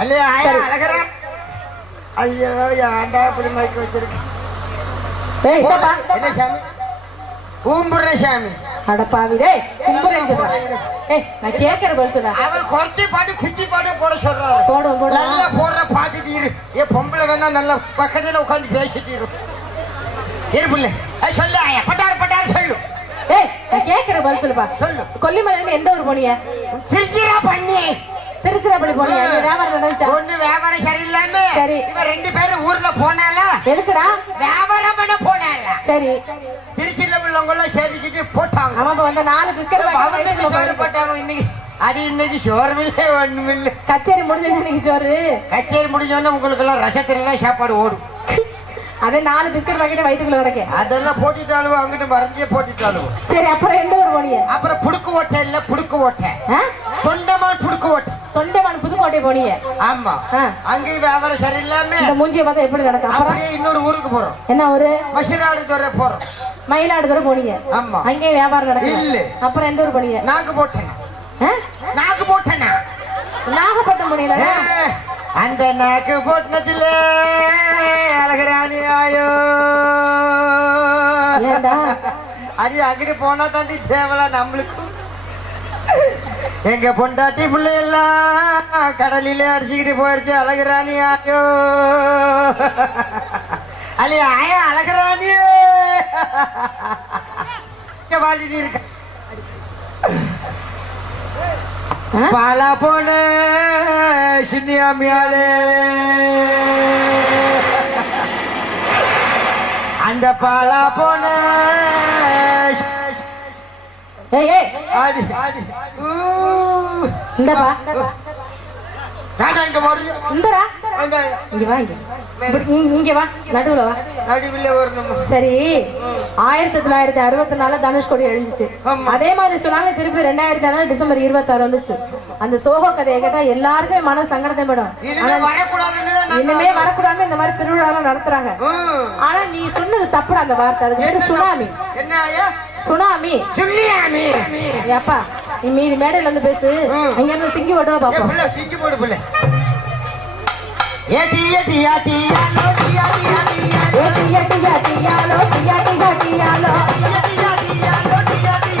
அல்லையா அழகர ஐயோ ஏன்டா இப்படி மைக் வச்சிருக்க என்ன சாமி கும்புற சாமி அடப்பாவி டேய் கும்புறேன்னு சொல்றா ஏய் நான் கேக்குற பதில் சொல்றா அவர் கொட்டி பாட்டு குச்சி பாட்டு போட சொல்றாரு போடு நல்லா போடுற பாத்துட்டு இரு ஏ பொம்பளை வேணா நல்லா பக்கத்துல உட்கார்ந்து பேசிட்டு இரு புள்ள சொல்லு ஆயா பட்டார் சொல்லு ஏய் நான் கேக்குற பதில் சொல்லுப்பா சொல்லு கொல்லிமலையில எந்த ஊர் போனிய திருச்சிராப்பள்ளி போனியா வியாபாரம் நடந்துச்சா ஒண்ணு வியாபாரம் சரியில்லாம சரி இவ ரெண்டு பேரும் ஊர்ல போனால எதுக்குடா வியாபாரம் பண்ண போனால சரி திருச்சியில உள்ளவங்க எல்லாம் சேர்த்துக்கிட்டு போட்டாங்க ஆமா வந்த 4 பிஸ்கட் போட்டாங்க இன்னைக்கு அடி இன்னைக்கு சோறு இல்லை ஒண்ணும் இல்லை கச்சேரி முடிஞ்சது இன்னைக்கு சோறு கச்சேரி முடிஞ்சோடனே உங்களுக்கு எல்லாம் ரசத்துல தான் சாப்பாடு ஓடும் அதே 4 பிஸ்கட் பாக்கெட் வயிற்றுக்குள்ள வரக்கே அதெல்லாம் போட்டுட்டாலும் அங்கிட்டு மறைஞ்சே போட்டுட்டாலும் சரி அப்புறம் எந்த ஊர் போனிய அப்புறம் புடுக்கு ஓட்டை இல்ல புடுக்கு ஓட்டை தொண்டமான் புடுக்கு ஓட்டை தொண்டைமான் புதுக்கோட்டை போனிய ஆமா அங்கேயும் வியாபாரம் சரியில்லாம இந்த மூஞ்சியை பார்த்தா எப்படி நடக்கும் அப்படியே இன்னொரு ஊருக்கு போறோம் என்ன ஊரு மயிலாடுதுறை போறோம் மயிலாடுதுறை போனீங்க ஆமா அங்கே வியாபாரம் நடக்கும் இல்ல அப்புறம் எந்த ஊர் போனீங்க நாகப்பட்டினம் நாகப்பட்டினம் போனீங்களா அந்த நாகப்பட்டினத்துல அழகராணி ஆயோ அது அங்கிட்டு போனா தாண்டி தேவலா நம்மளுக்கும் எங்க பொண்டாட்டி பிள்ளையெல்லாம் கடலிலே அடிச்சுக்கிட்டு போயிருச்சு அழகராணி ஆயோ அல்ல ஆயா அழகராணியோ வாழ்ந்துட்டு இருக்க பாலா போன சின்னியாமியாலே அந்த பாலா போன இங்க வா நடுவுல வா சரி 1964 தனுஷ்கோடி எழுந்துச்சு அதே மாதிரி சொன்னாங்க திருப்பி 2006 டிசம்பர் 26 வந்துச்சு அந்த சோக கதையை கேட்டா எல்லாருமே மன சங்கடத்தை படும் இனிமே வரக்கூடாது இந்த மாதிரி திருவிழா நடத்துறாங்க ஆனா நீ சொன்னது தப்புடா அந்த வார்த்தை அது பேரு சுனாமி சுனாமி ஏப்பா நீ மீதி மேடையில இருந்து பேசு அங்க இருந்து சிங்கி ஓட்டுவா பாப்போம் சிங்கி போடு பிள்ளை ஏடி ஏடி ஏடி யாலோ யாடி யாடி ஏடி ஏடி ஏடி யாலோ யாடி யாடி யாலோ ஏடி ஏடி யாலோ யாடி யாடி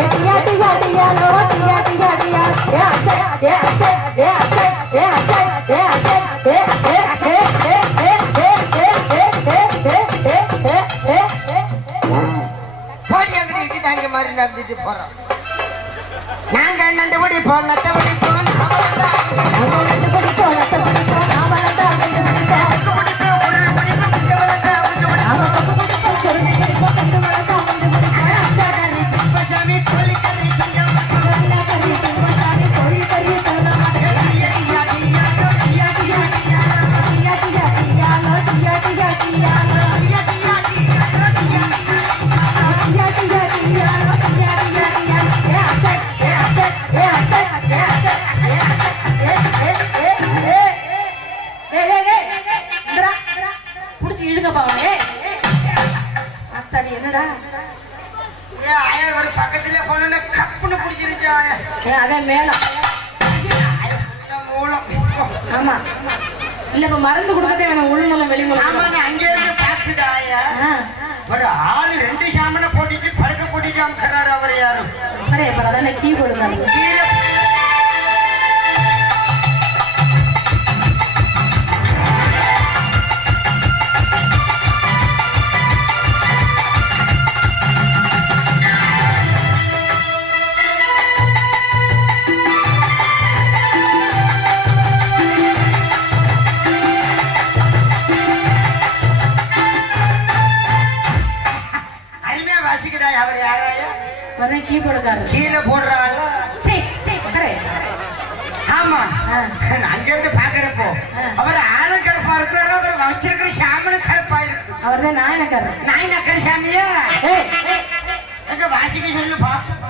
ஏடி ஏடி ஏடி யாலோ யாடி யாடி யாலோ ஏ அச்சே ஏ அச்சே ஏ அச்சே ஏ அச்சே ஏ அச்சே ஏ ஏ ஏ போடி அங்கடி தாங்க மாதிரி நடந்துட்டு போறோம் நாங்க நண்டுபடி போனத்தபடி போன நண்டுபடி போனத்தபடி மருந்து கொடுக்கதே வேணும் உள்மூலம் வெளிமூலம் அங்கே இருந்து பாத்துட்டாயா ஒரு ஆளு 2 சாமனை போட்டுட்டு படுக்க போட்டுட்டு அமுக்கிறாரு அவர் யாரும் அதான கீ போடுறாங்க கீழே போடுறாள் ஆமா அங்கிருந்து பாக்குறப்போ அவர் ஆளு கருப்பா இருக்கிற அவர் வச்சிருக்கிற சாமனு கருப்பா இருக்கு அவர்தான் நாயனக்கர் சாமியா எங்க வாசிக்க சொல்லு பாப்போம்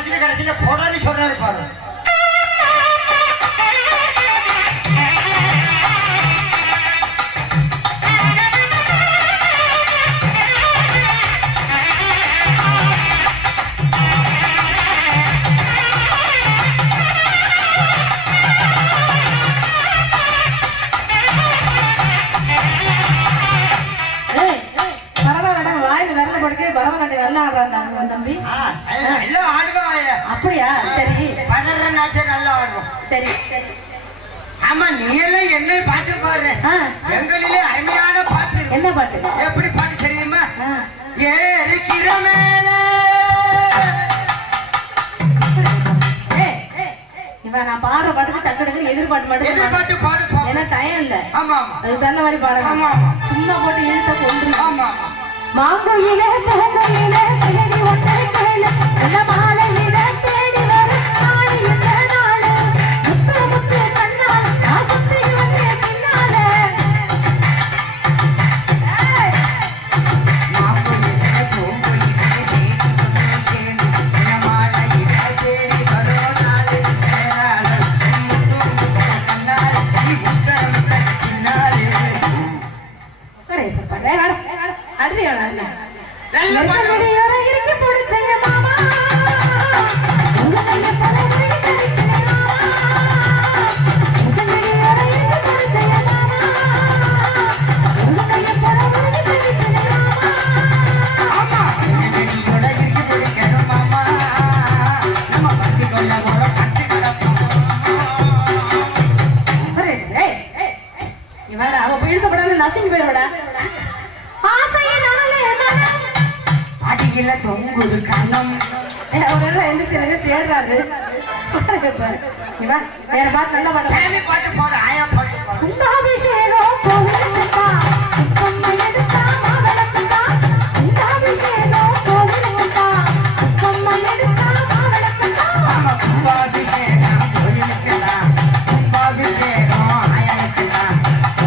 வச்சுட்டு கடைசியில போடான்னு சொல்றாரு பாரு. தம்பி நல்லா ஆடுவாங்க. அப்படியா? சரி, 12 நாட்கள் நல்லா ஆடுவோம். சரி. ஆமா, நீ எல்லாம் என்ன பாட்டு பாடுற? எங்களிலே அருமையான பாட்டு. என்ன பாட்டு? எப்படி பாட்டு தெரியுமா? ஏறிக்கிற மேல நான் பாடுற பாட்டுக்கு டக்கு எதிர்பாட்டு மட்டும் எதிர்பாட்டு பாடு. ஏன்னா டைம் இல்ல. ஆமா, அதுக்கு தகுந்த மாதிரி பாடணும். சும்மா போட்டு இழுத்த கொண்டு. ஆமா, மாங்குயிலே பூங்குயிலே சிலடி ஒன்றை கையில இந்த மாலையில தேடி வரும் நாடு இந்த நாடு முத்து முத்து கண்ணால் ஆசப்பி வந்து பின்னால மாங்குயிலே பூங்குயிலே தேடி இந்த மாலையில தேடி வரும் நாடு முத்து முத்து கண்ணால் நீ உத்தரம் பின்னாலே. இறக்கி பிடிச்சங்க மாமா அவ இழுக்கப்படாது நசிங்க போயிடா. அடியில தொங்குது கண்ணம். தேடுறாரு. வேற பாட்டு நல்ல பாட்டு. சாமி பாட்டு போட, ஆயா பாட்டு போட. கும்பாபிஷேகம் கோவிலுக்குதா கும்பம் எடுத்தா மாவளக்குதா கும்பாபிஷேகம் கோவிலுக்குதா கும்பம் எடுத்தா மாவளக்குதா. ஆமா, கும்பாபிஷேகம் கோயிலுக்குதா கும்பாபிஷேகம் ஆயாக்குதா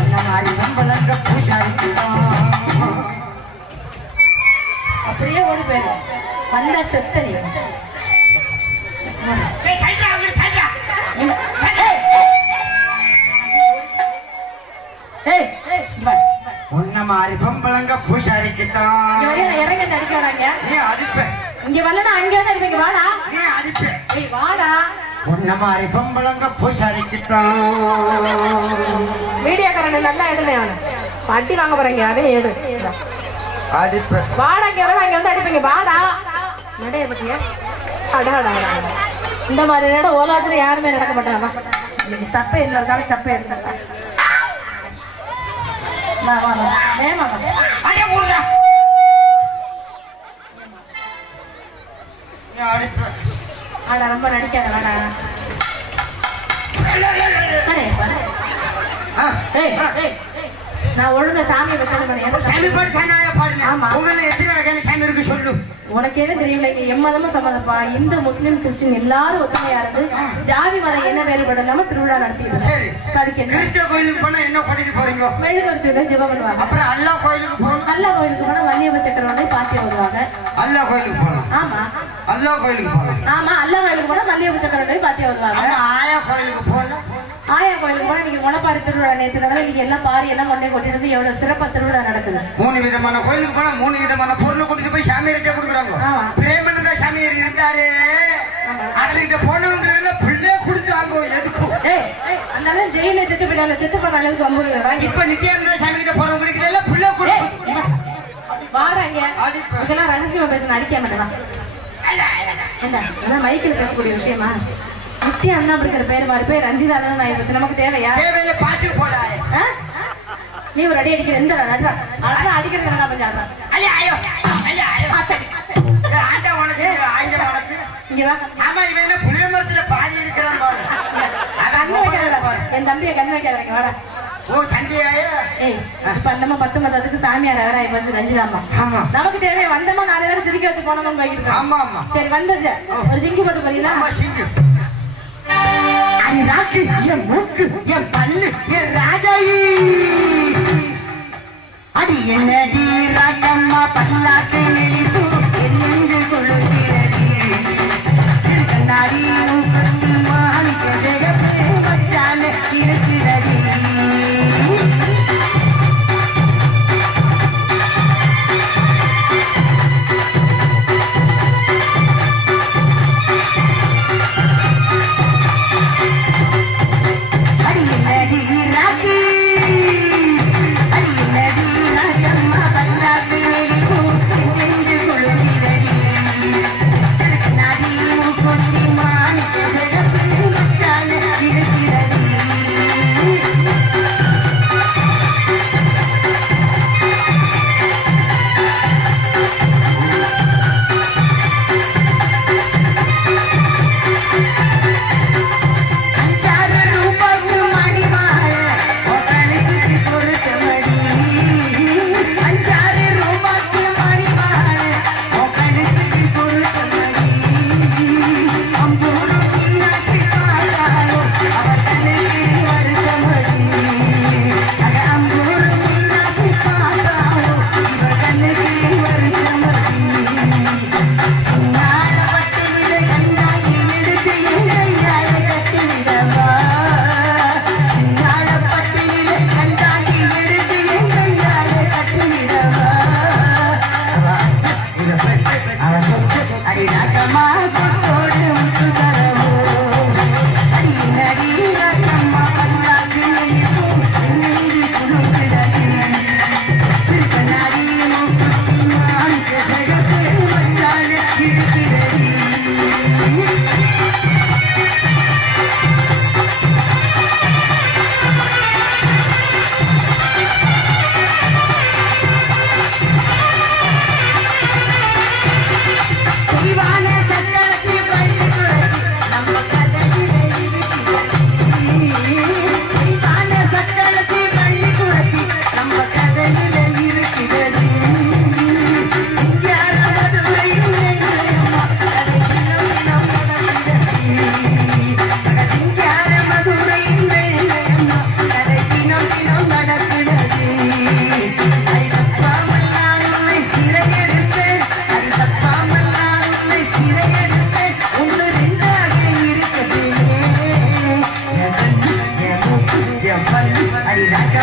இந்த மாதிரி சம்பளங்க பூசாரிக்குதா. அப்படியே ஓடி போயிரு. வந்தா செத்தனி. உன்ன மாதிரி பொம்பளங்க பூசாரிக்குதான். இறங்க அடிக்க வேணாங்க. நீ அடிப்ப. இங்க வரலன்னா அங்கே தான் இருப்பீங்க. வாடா. நீ அடிப்ப. வாடா. உன்ன மாதிரி பொம்பளங்க பூசாரிக்குதான். மீடியாக்காரன் நல்லா எடுமே. அவனு பட்டி வாங்க போறீங்க. அதே எடு அடிப்ப. வாடா. இங்க வரலாம். இங்க வந்து அடிப்பீங்க. வாடா. நடைய பட்டியா? அடாடா. இந்த மாதிரி நேரம் உலகத்துல யாருமே நடக்க மாட்டாங்க. இன்னைக்கு சப்பை இல்லை இருக்காலும் சப்பை எடுத்துடலாம். ஆடா ரொம்ப நடிக்காத. வேடா. நான் ஒழுங்கா சாமி சாமி பாடு தானே பாடுங்க. ஆமா, உங்களை எத்தனை வகையான சாமி இருக்கு சொல்லு. உனக்கு என்ன தெரியல. இங்க எம்மதமும் சம்மதப்பா. இந்து முஸ்லிம் கிறிஸ்டின் எல்லாரும் ஒத்துமையா இருந்து ஜாதி மதம் என்ன வேறுபாடு இல்லாம திருவிழா நடத்திட்டு. கிறிஸ்டிய கோயிலுக்கு போனா என்ன பண்ணிட்டு போறீங்க? மெழுகுவர்த்தியோட ஜெபம் பண்ணுவாங்க. அப்புறம் அல்லா கோயிலுக்கு போகணும். அல்லா கோயிலுக்கு போனா வள்ளியப்ப சக்கரவர்த்தி பாட்டி வருவாங்க. அல்லா கோயிலுக்கு போகணும். ஆமா, அல்லா கோயிலுக்கு போகணும். ஆமா, அல்லா கோயிலுக்கு போனா வள்ளியப்ப சக்கரவர்த்தி பாட்டி வருவாங்க. ஆயா கோயிலுக்கு போகணும். ஆயா கோயிலுக்கு போனா நீங்க முளைப்பாரி திருவிழா நேற்று நடந்தது. நீங்க எல்லாம் பாரி எல்லாம் கொண்டே கொட்டிட்டு எவ்வளவு சிறப்பா திருவிழா நடக்குது. 3 விதமான கோயிலுக்கு போனா 3 விதமான பொருள் கொண்டுட்டு போய் சாமி கிட்ட கொடுக்குறாங்க. பிரேமனந்தா சாமி இருந்தாரு. அதுகிட்ட போனவங்க பிள்ளை கொடுத்தாங்க. எதுக்கும் அதனால ஜெயில செத்து போயிட்டாங்க. செத்து போனாலும் கம்புங்க. இப்ப நித்யானந்தா சாமி கிட்ட போறவங்களுக்கு பிள்ளை கொடுத்து வாராங்க. இதெல்லாம் ரகசியமா பேசணும். அடிக்க மாட்டேன். என்ன மைக்கில் பேசக்கூடிய விஷயமா? நித்யா அண்ணா இருக்கிற பேர் மாதிரி பேர் ரஞ்சிதா தான் நமக்கு தேவையா? தேவையில்லை. பாட்டு போட நீ ஒரு அடி அடிக்கிற. எந்த அடிக்கிறது கொஞ்சம் பாதி இருக்கிறான். என் தம்பியை கண் வைக்காதீங்க. வாடா. ஓ தம்பியா? ஏய், இப்ப நம்ம 19 சாமியார் வேற ஆயிப்போச்சு. ரஞ்சிதாமா நமக்கு தேவையா? வந்தமா 4 பேரும் சிரிக்க வச்சு போனோம்னு வைக்கிட்டு. ஆமா ஆமா. சரி வந்துடுற. ஒரு சிங்கி போட்டு போறீங்களா? ராக்கு என் மூக்கு என் பல்லு என் ராஜாயி அடி என்னடி ராக்கம்மா பல்லாக்கு நெளிப்பு என் நெஞ்சு கொள்ளுகிறடி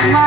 அம்மா